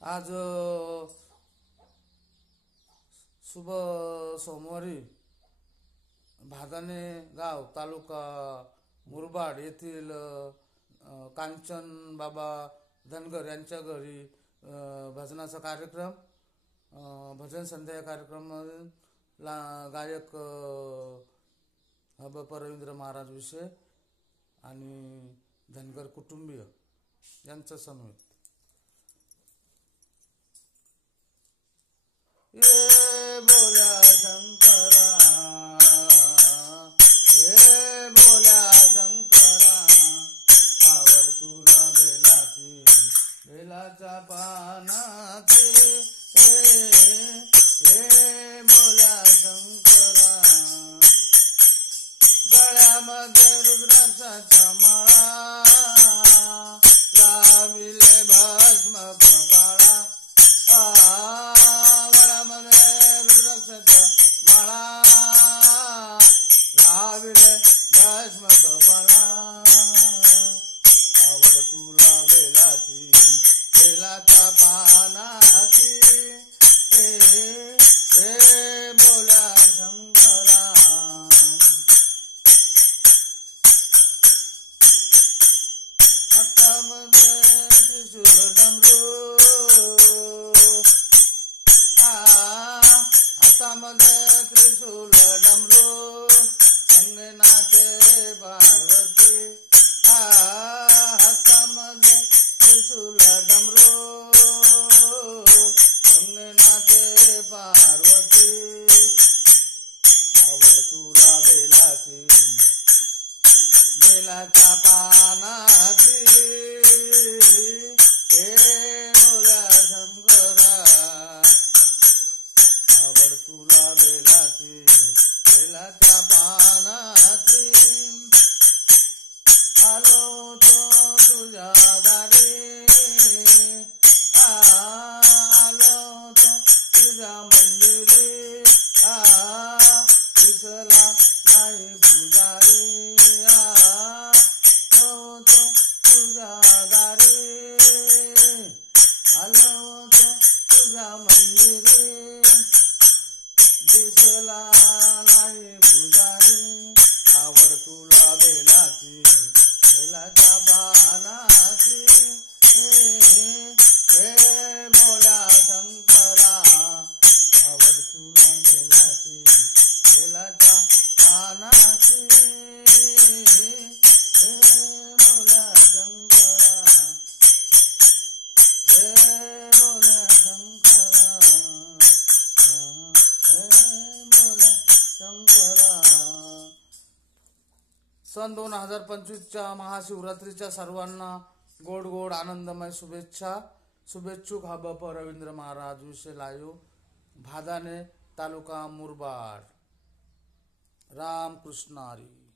आज शुभ सोमवारी भादाने गाव तालुका मुरबाड येथील कांचन बाबा धनगर यांच्या घरी भजनाचा कार्यक्रम, भजन संध्या कार्यक्रमाला गायक हब रवींद्र महाराज विषय आणि धनगर कुटुंबीय यांचा समवेत. ये बोल्या शंकरा, ये बोल्या शंकरा, आवड तुला बेलाची, बेलाच्या पानाची. ये बोल्या शंकरा, गळ्यामध्ये रुद्राक्षाचा माळा, लाविले भस्म कपाळा. गळ्यामध्ये रुद्राक्षाचा माळा, लाविले भस्म कपाळा. आवड तुला बेलाची, बेलाच्या पानाची. ए बोल्या शंकरा, हातामध्ये त्रिशूल डमरू, हातामध्ये त्रिशूल डमरू, संगे नाचे पार्वती. हातामध्ये त्रिशूल डमरू, संगे नाचे पार्वती. आवड तुला बेलाची, बेलाच्या पानाची. हे बोल्या शंकरा, आवड तुला बेलाची, बेलाच्या पानाची. आलो तो तुझ्या दारी, आलो तो तुझ्या मंदिरी. दिसला नाही पुजारी, आलो तो तुझ्या दारी, आलो तो तुझ्या मंदिरी. दिसला नाही पुजारी, आवड तुला बेलाची, बेलाच्या पानाची. हे बोल्या शंकरा, आवड तुला बेलाची, बेलाच्या पानाची. हे बोल्या शंकरा, हे बोल्या शंकरा, हे बोल्या शंकरा. सन 2025च्या महाशिवरात्रीच्या सर्वांना गोड गोड आनंदमय शुभेच्छा. शुभेच्छुक हब रवींद्र महाराज विषय लाईव्ह, भादाने तालुका मुरबाड. राम कृष्ण हरी.